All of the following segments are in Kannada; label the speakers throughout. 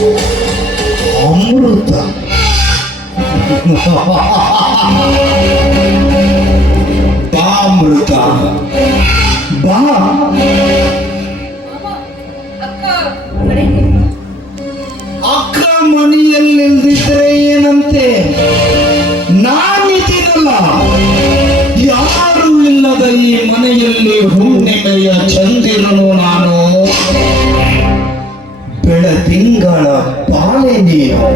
Speaker 1: ಅಮೃತ. ಬಾ ಅಮೃತ ಬಾ.
Speaker 2: ಅಕ್ಕ
Speaker 1: ಮನೆಯಲ್ಲಿಲ್ದಿದ್ರೆ ಏನಂತೆ? ನಾನಿದ್ದೀನಲ್ಲ ಯಾರು ಇಲ್ಲದ ಈ ಮನೆಯಲ್ಲಿ ಹುಣ್ಣಿಮೆಯ ಚಂದಿರನು ನಾನು. ಬೆಳದಿಂಗಳ ಪಾಲೆ ನೀನು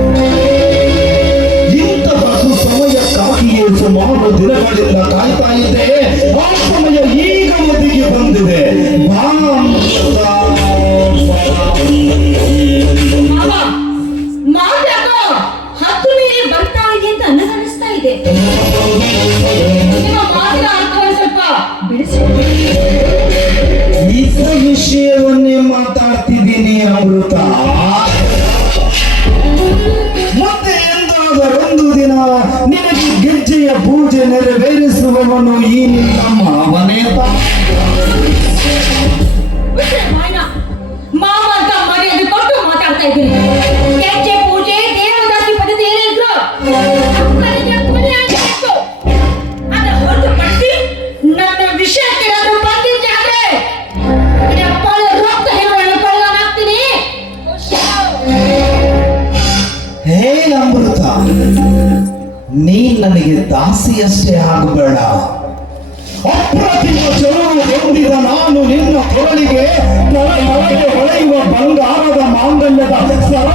Speaker 1: ಇಂತಹ ಸುಸಮಯಕ್ಕಾಗಿಯೇ ಸುಮಾರು ದಿನಗಳಿಂದ ಕಾಯ್ತಾ ಇದ್ದೆ ಆ ಸಮಯ ಈಗ ಒದಗಿ ಬಂದಿದೆ. ಬಾ ನಾನು ನಿನ್ನ ಕೊರಳಿಗೆ ಹೊಳೆಯುವ ಬಂಗಾರದ ಮಾಂಗಲ್ಯದ ಸರ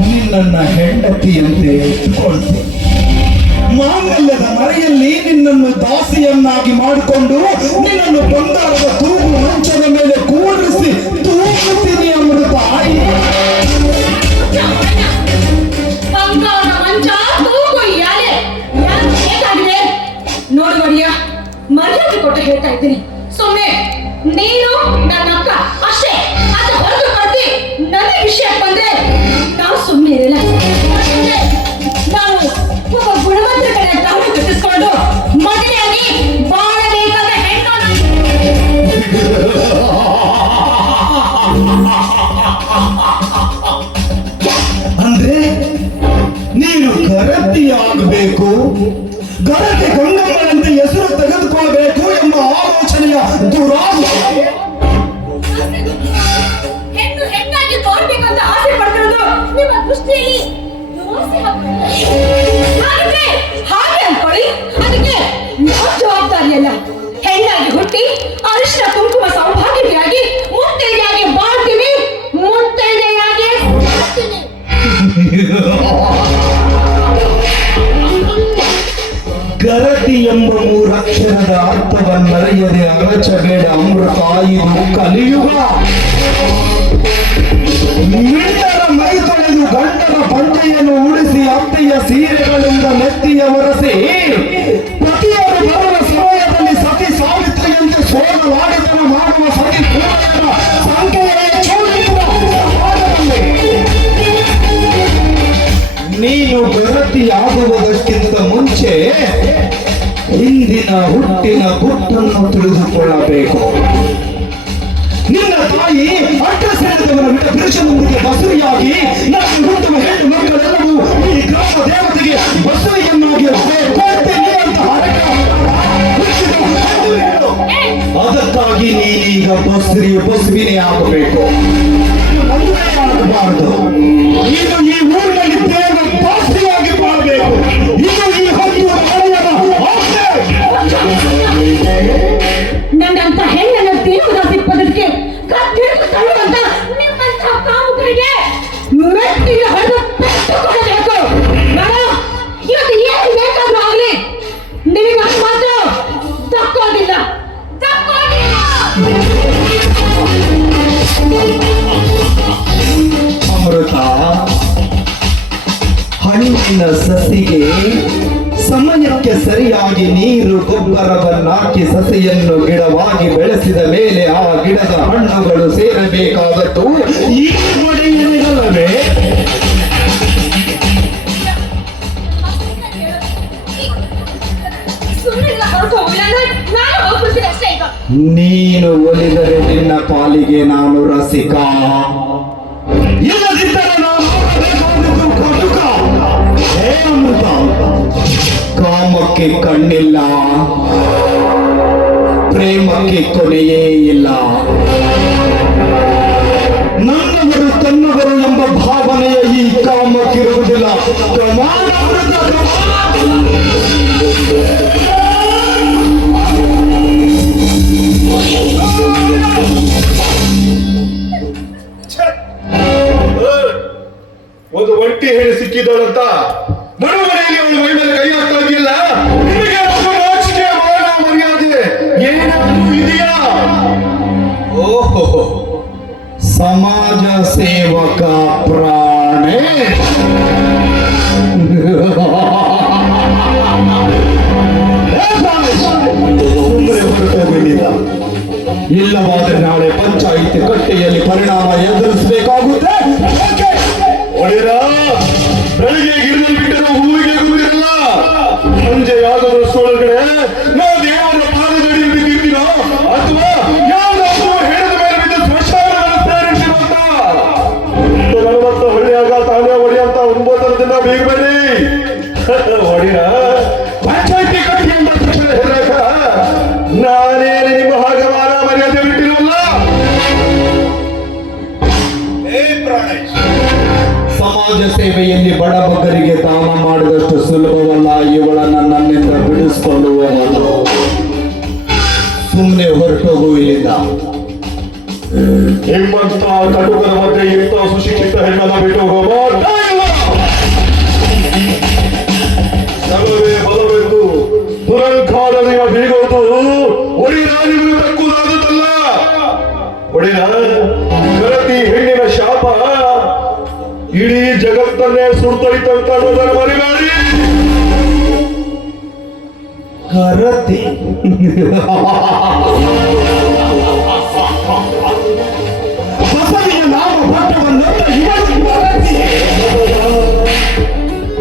Speaker 1: ನಿನ್ನನ್ನ ಹೆಂಡತಿಯಂತೆ ಇಟ್ಟುಕೊಳ್ತೆ ಮಾಂಗಲ್ಯದ ಮರೆಯಲ್ಲಿ ನಿನ್ನನ್ನು ದಾಸಿಯನ್ನಾಗಿ ಮಾಡಿಕೊಂಡು ನಿನ್ನನ್ನು ಬಂಗಾರದ ತೂಗು ಮಂಚದ ಮೇಲೆ ಕೂಡಿಸಿ ತೂಗುತ್ತೀನಿ, ಅಮೃತ.
Speaker 2: ಬಂಗಾರದ ಅದಕ್ಕೆ ಯಾವ ಜವಾಬ್ದಾರಿ ಅಲ್ಲ ಹೆಣ್ಣಾಗಿ ಹುಟ್ಟಿ, ಅರಿಶಿನ, ಕುಂಕುಮ ಸೌಭಾಗ್ಯವಾಗಿ ಮುತ್ತೈದೆಯಾಗಿ ಬಾಳ್ತೀವಿ. ಮುತ್ತೈದೆಯಾಗಿ.
Speaker 1: ಗರತಿ ಎಂಬ ಮೂರಕ್ಷರದ ಅರ್ಥವನ್ನರಿಯದೆ ಅರಚಬೇಡ ಅಮೃತ ಇದು ಕಲಿಯುಗ. ಮಿಂಡರ ಮೈ ತೊಳೆದು ಗಂಡನ ಪಂಚೆಯನ್ನು ಉಳಿಸಿ ಅತ್ತೆಯ ಸೀರೆಗಳಿಂದ ನೆತ್ತಿಯ ಒರೆಸಿ. ಹುಟ್ಟಿನ ಗುಟ್ಟನ್ನು ತಿಳಿದುಕೊಳ್ಳಬೇಕು ನಿನ್ನ ತಾಯಿ ಅಡ್ಡ ಸೇರಿದವರ ಬಿಟ್ಟ ಪುರುಷನೊಂದಿಗೆ ಬಸುರಿಯಾಗಿ ನಾನು ಹುಟ್ಟುವ ಹೆಣ್ಣು ಮಕ್ಕಳೆಲ್ಲವೂ ಈ ಗ್ರಾಮ ದೇವತೆಗೆ ಬಸುರಿಯನ್ನಾಗಿ. ಅದಕ್ಕಾಗಿ ನೀನೀಗ ಬಸ್ರಿ, ಬಸ್ವಿನೇ ಆಗಬೇಕು ಆಗಬಾರದು ಇದು ಹಣ್ಣಿನ ಸಸಿಗೆ ಸಮಯಕ್ಕೆ ಸರಿಯಾಗಿ ನೀರು ಗೊಬ್ಬರವನ್ನಾಕಿ ಸಸಿಯನ್ನು ಗಿಡವಾಗಿ ಬೆಳೆಸಿದ ಮೇಲೆ ಆ ಗಿಡದ ಹಣ್ಣುಗಳು ಸೇರಬೇಕಾದದ್ದು. ಈ
Speaker 2: ಮಡಿಯಲ್ಲವೇ ನೀನು
Speaker 1: ಒಲಿದರೆ ನಿನ್ನ ಪಾಲಿಗೆ ನಾನು ರಸಿಕ. ಕಾಮಕ್ಕೆ ಕಣ್ಣಿಲ್ಲ. ಪ್ರೇಮಕ್ಕೆ ಕೊನೆಯೇ ಇಲ್ಲ. ನನ್ನವರು ತನ್ನವರು ಎಂಬ ಭಾವನೆಯ ಈ ಕಾಮಕ್ಕಿರುವುದಿಲ್ಲ.
Speaker 3: ನಿಮ್ಮಂತ ಕಟುಕರ ಮಧ್ಯೆ ಇಂಥ ಸುಶಿಕ್ಷಿತ ಹೆಣ್ಣನ್ನ ಬಿಟ್ಟು ಹೋಗೋದ ಸಲವೇ ಬಲವೆಂದು ದುರಂಕಾರದಿಂದ ಬೀಗೋದು ಒಡಿರ ನಿಮಗೆ ತಕ್ಕುದಾದುದಲ್ಲ ಒಡಿರ ಗರತಿ ಹೆಣ್ಣಿನ ಶಾಪ ಇಡೀ ಜಗತ್ತನ್ನೇ ಅನ್ನೋದನ್ನು ಮರಿಬೇಡಿ
Speaker 1: ಕರತಿ.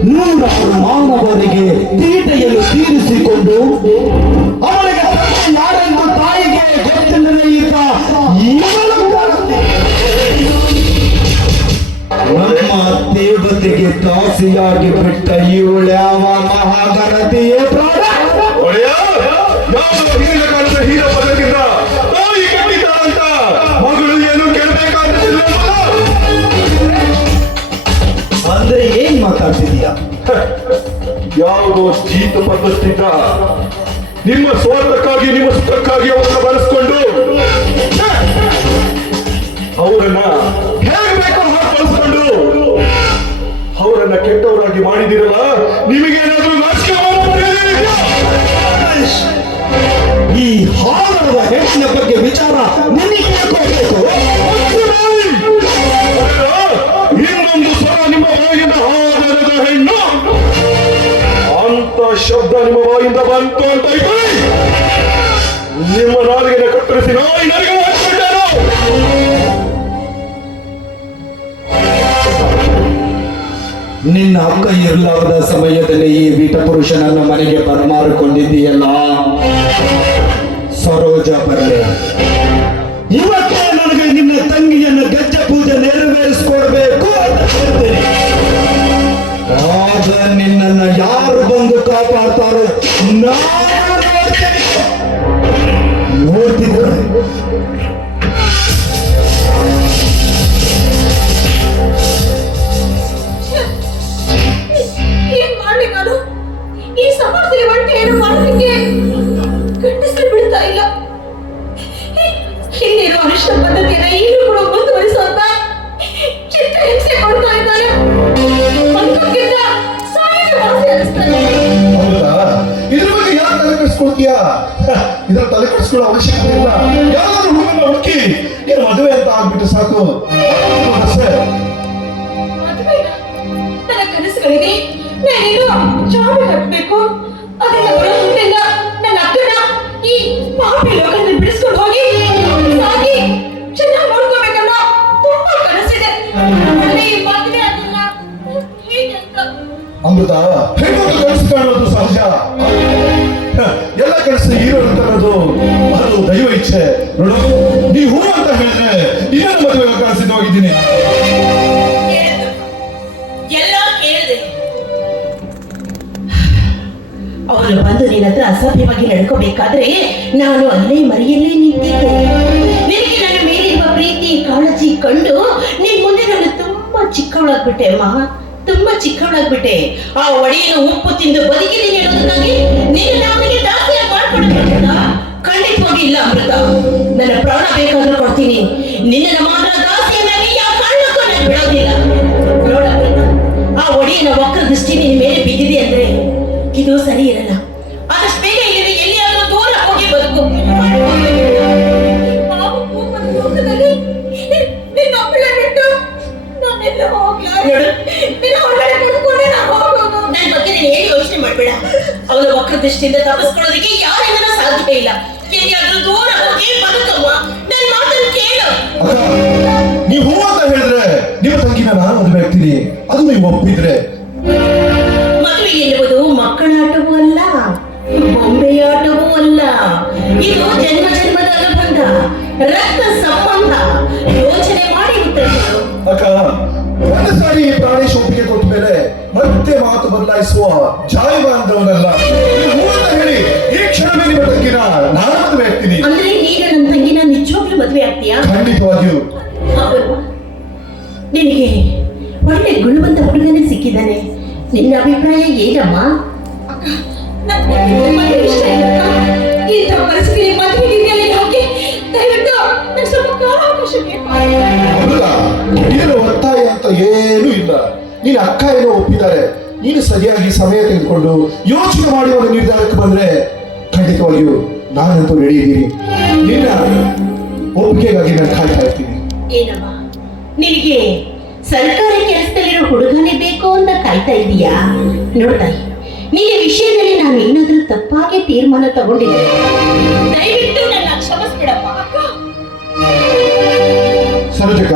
Speaker 1: ನೂರಾರು ಮಾನವರಿಗೆ ತೀಟೆಯನ್ನು ತೀರಿಸಿಕೊಂಡು ಅವರಿಗೆ ತಾಯಿಗೆ ನಮ್ಮ ದೇವತೆಗೆ ದಾಸಿಯಾಗಿ ಬಿಟ್ಟ ಇವಳ್ಯಾವ ಮಹಾಗಣತಿಯೇ
Speaker 3: ಯಾವುದೋ ಜೀತ ಪದ್ಧತಿಯಿಂದ ನಿಮ್ಮ ಸ್ವಾರ್ಥಕ್ಕಾಗಿ, ನಿಮ್ಮ ಸುಖಕ್ಕಾಗಿ ಅವರನ್ನು ಬಳಸ್ಕೊಂಡು ಅವರನ್ನ ಅವರನ್ನ ಕೆಟ್ಟವರಾಗಿ ಮಾಡಿದಿರಲ್ಲ? ನಿಮಗೇನಾದ್ರೂ
Speaker 1: ಈ ಹಾರದ ಹೆಣ್ಣಿನ ಬಗ್ಗೆ ವಿಚಾರ ನಿನಗೆ
Speaker 3: ನಿಮ್ಮ ಬಾಯಿಂದ ಬಂತು ಅಂತ ನಿಮ್ಮ ನಾಲಿಗೆ ಕತ್ತರಿಸಿ ನಾಯಿ ನರಿಗೆ ಹಾಕಿಬಿಟ್ಟರು
Speaker 1: ನಿನ್ನ ಅಕ್ಕ ಇರಲಾರದ ಸಮಯದಲ್ಲಿ ಈ ವೀಟ ಪುರುಷನನ್ನ ಮನೆಗೆ ಬರಮಾರಿಕೊಂಡಿದ್ದೀಯಲ್ಲ ಸರೋಜ ಬರಲೆ. ಇವತ್ತೇ ನನಗೆ ನಿನ್ನ ತಂಗಿಯನ್ನು ಗಜ್ಜ ಪೂಜೆ ನೆರವೇರಿಸಿಕೊಡ್ಬೇಕು ಅಂತ ಹೇಳ್ತೇನೆ. ಆಗ ನಿನ್ನನ್ನ ಯಾರು
Speaker 4: का
Speaker 2: मूर्ति ನನ್ನ ನಾನೇನು ಜಾಬ್ ಹಾಕ್ಬೇಕು? ಅದನ್ನ ಬರೋ ಹಿಂದೆಲ್ಲ ನನ್ನ ಅಕ್ಕನ ಈ ಪಾಪಿ ಲೋಕದಿಂದ ಬಿಡಿಸ್ಕೊಂಡು ಹೋಗಿ ಸಾಕಿ ಚೆನ್ನಾಗಿ ನೋಡ್ಕೋಬೇಕನ್ನೋ ತುಂಬಾ ಕನಸಿದೆ. ಆದ್ರೆ ಈ ಮದುವೆ ಅದನ್ನ ಅಂತ
Speaker 4: ಅಮೃತ ಹೆಣ್ಣು ಕನಸು ಕಾಣೋದು ಸಹಜ? ಎಲ್ಲ ಕನಸು ಹೀರೋ ಅನ್ನೋದು ಅದು ದೈವ ಇಚ್ಛೆ.
Speaker 3: ಮದುವೆ
Speaker 5: ಅಸಭ್ಯವಾಗಿ ನಡ್ಕೋಬೇಕಾದ್ರೆ ನಾನು ಅಲ್ಲೇ ಮರೆಯಲ್ಲೇ ನಿಂತಿದ್ದೆ. ನಿನಗೆ ನನ್ನ ಮೇಲಿರುವ ಪ್ರೀತಿ, ಕಾಳಜಿ ಕಂಡು ನಿನ್ ಮುಂದೆ ನಾನು ತುಂಬಾ ಚಿಕ್ಕವಳಾಗ್ಬಿಟ್ಟೆ, ಅಮ್ಮ. ತುಂಬಾ ಚಿಕ್ಕವಳಾಗ್ಬಿಟ್ಟೆ. ಆ ಒಡೆಯನ್ನು ಉಪ್ಪು ತಿಂದು ಬದುಕಿದ್ದೀನಿ ಅನ್ನೋದಕ್ಕಾಗಿ ನೀನು ಅವನಿಗೆ ದಾಸಿಯಾಗಿ ಮಾಡ್ಕೊಡಬೇಕಲ್ಲ ಖಂಡಿತವಾಗಿ ಇಲ್ಲ ಅಮೃತ. ನನ್ನ ಪ್ರಾಣ ಬೇಕಾದ್ರೂ ಕೊಡ್ತೀನಿ. ನಿನ್ನ ಮಾತ್ರ ಆ ಒಡೆಯನ ವಕ್ರ ದೃಷ್ಟಿ ನಿನ್ನ ಮೇಲೆ ಬಿದ್ದಿದೆ ಅಂದ್ರೆ ಇದು ಸರಿ ಇರಲ್ಲ. ನನ್ ಬಗ್ಗೆ ನೀನು ಏನು ಯೋಚನೆ ಮಾಡಬೇಡ. ಅವನ ವಕ್ರ ದೃಷ್ಟಿಯಿಂದ ತಪ್ಪಿಸ್ಕೊಳ್ಳೋದಕ್ಕೆ ಯಾರಿಂದಲೂ ಸಾಧ್ಯ ಇಲ್ಲ. ಎಲ್ಲಿಯಾದ್ರೂ ದೂರ ಹೋಗಿ ಬದುಕವ್ವ ನನ್ನ ಮಾತನ್ನು ಕೇಳು.
Speaker 3: ಅಕ್ಕ ನೀವು ಹೂ ಅಂತ ಹೇಳಿದ್ರೆ ನಿಮ್ಮ ತಂಗಿನ ನಾನು ಮದುವೆ ಆಗ್ತೀನಿ. ಅದು ನೀವು ಒಪ್ಪಿದ್ರೆ.
Speaker 5: ಮದುವೆ ಎನ್ನುವುದು ಮಕ್ಕಳ ಆಟವೂ ಅಲ್ಲ ಬೊಂಬೆಯ ಆಟವೂ ಅಲ್ಲ. ಇದು ಜನ್ಮ ಜನ್ಮದ ಅನುಬಂಧ ರಕ್ತ ಸಂಬಂಧ. ಯೋಚನೆ ಮಾಡಿ ಉತ್ತರ
Speaker 3: ಅಕ್ಕ ಒಂದು ಸಾರಿ ಪ್ರಾಣೇಶ್ ಒಪ್ಪಿಗೆ ಕೊಟ್ಟ ಮೇಲೆ ಮತ್ತೆ ಮಾತು ಬದಲಾಯಿಸುವ ಅಂತ ಹೇಳಿ ಈ ಕ್ಷಣವೇ ನಿಮ್ಮ ತಂಗಿನ ನಾನು ಮದುವೆ ಆಗ್ತೀನಿ.
Speaker 5: ಅಂದ್ರೆ ಈಗ ನನ್ನ ತಂಗಿನ ನಿಜವಾಗ್ಲೂ ಮದುವೆ ಆಗ್ತೀಯಾ?
Speaker 3: ಖಂಡಿತವಾಗಿಯೂ?
Speaker 5: ನಿನಗೆ ಒಳ್ಳೆ ಗುಣವಂತ ಹುಡುಗನೇ ಸಿಕ್ಕಿದ್ದಾನೆ. ನಿನ್ನ ಅಭಿಪ್ರಾಯ ಏನಮ್ಮ? ಇಂಥ ಪರಿಸ್ಥಿತಿ ಮದುವೆ ಹೋಗಿ ದಯವಿಟ್ಟು ಸ್ವಲ್ಪ ಕಾಲಾವಕಾಶ ಬೇಕು
Speaker 3: ನೀನು ಅಕ್ಕ ಏನೋ ಒಪ್ಪಿದ್ದಾರೆ. ನೀನು ಸರಿಯಾಗಿ ಸಮಯ ತೆಗೆದುಕೊಂಡು ಯೋಚನೆ ಮಾಡಿ ಒಂದು ನಿರ್ಧಾರಕ್ಕೆ ಬಂದ್ರೆ ಖಂಡಿತವಾಗಿಯೂ ನಾನಂತೂ ರೆಡಿ ಇದ್ದೀನಿ ನಿನ್ನ ಒಪ್ಪಿಗೆಗಾಗಿ ನಾನು ಕಾಯ್ತಾ ಇರ್ತೀನಿ.
Speaker 5: ಏನಮ್ಮ? ನಿನಗೆ ಸರ್ಕಾರಿ ಕೆಲಸದಲ್ಲಿರೋ ಹುಡುಗನೇ ಬೇಕು ಅಂತ ಕಾಯ್ತಾ ಇದೀಯಾ? ನೋಡ್ತಾ ನಿನ್ನ ವಿಷಯದಲ್ಲಿ ನಾನು ಏನಾದ್ರೂ ತಪ್ಪಾಗಿ ತೀರ್ಮಾನ ತಗೊಂಡಿದ್ದೆ ದಯವಿಟ್ಟು ನನ್ನ ಕ್ಷಮಿಸ್ಬಿಡಪ್ಪ
Speaker 3: ಸರೋಜಕ್ಕ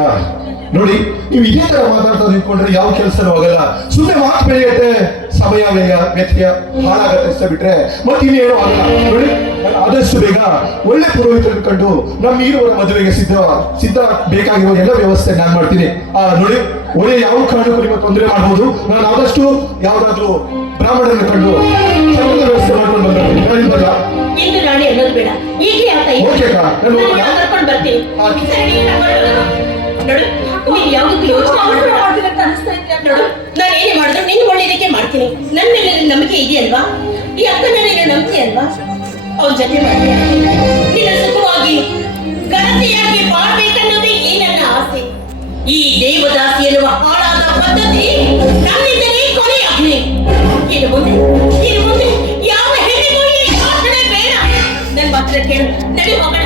Speaker 3: ನೋಡಿ ನೀವು ಇದೇ ತರ ಮಾತಾಡ್ತಾ ನಿಂತ್ಕೊಂಡ್ರೆ ಯಾವ ಕೆಲಸ ಹೋಗಲ್ಲ ಸುಮ್ಮನೆ ಮಾತು ಬೆಳೆಯುತ್ತೆ. ಸಮಯ ವ್ಯಯ ವ್ಯತ್ಯಯ ಹಾಳಾಗತ್ತೆ ಬಿಟ್ರೆ ಮತ್ತೆ ಇನ್ನೇನು ಆಗಲ್ಲ. ನೋಡಿ ಆದಷ್ಟು ಬೇಗ ಒಳ್ಳೆ ಪುರೋಹಿತರನ್ನು ಕಂಡು ನಮ್ಮ ಈರುವರ ಮದುವೆಗೆ ಸಿದ್ಧ ಸಿದ್ಧ ಬೇಕಾಗಿರೋ ಎಲ್ಲ ವ್ಯವಸ್ಥೆ ನಾನು ಮಾಡ್ತೀನಿ. ಆ ನೋಡಿ ಒಳ್ಳೆ ಯಾವ ಕಾರಣಕ್ಕೂ ನಿಮಗೆ ತೊಂದರೆ ಮಾಡಬಹುದು ನಾನು ಆದಷ್ಟು ಯಾವ್ದಾದ್ರು ಬ್ರಾಹ್ಮಣರನ್ನು ಕಂಡು ವ್ಯವಸ್ಥೆ ಮಾಡ್ಕೊಂಡು
Speaker 5: ಬೇಡ.
Speaker 3: ಓಕೆ ಅಕ್ಕ, ನಾನು?
Speaker 5: ಕರ್ಕೊಂಡು ಬರ್ತೀನಿ. ಸರಿ, ನಾನು ನೋಡು. ನೀನು ಯಾವುದಕ್ಕೂ ಯೋಚನೆ ಮಾಡ್ಬೇಡ. ನೋಡು. ನಾನು ಏನೇ ಮಾಡಿದ್ರು ನಿನ್ನ ಒಳ್ಳೇದಕ್ಕೆ ಮಾಡ್ತೀನಿ. ನನ್ನ ಮೇಲೆ ನಂಬಿಕೆ ಇದೆಯಲ್ವಾ? ಈ ಅಕ್ಕನ ನೀನು ನಂಬಿಕೆ ಅಲ್ವಾ? ಅವ್ರ ಜೊತೆ ಮಾಡ್ತೀನಿ ನಿನ್ನ ಸುಖವಾಗಿ ಘನತೆಯಾಗಿ ಬಾಳ್ಬೇಕನ್ನೋದೇ ಈ ನನ್ನ ಆಸೆ. ಈ ದೇವದಾಸಿ ಎನ್ನುವ ಹಾಳಾದ ಪದ್ಧತಿ ನನ್ನಿಂದಲೇ ಕೊನೆಯಾಗಲಿ ಇನ್ನು ಮುಂದೆ ಇನ್ನು ಮುಂದೆ ಯಾವ ಹೆಣ್ಣಿಗೂ ಈ ಶಾಸನ ಬೇಡ. ನನ್ನ ಮಾತ್ರ ಕೇಳು. ನಡಿ ಹೋಗೋಣ.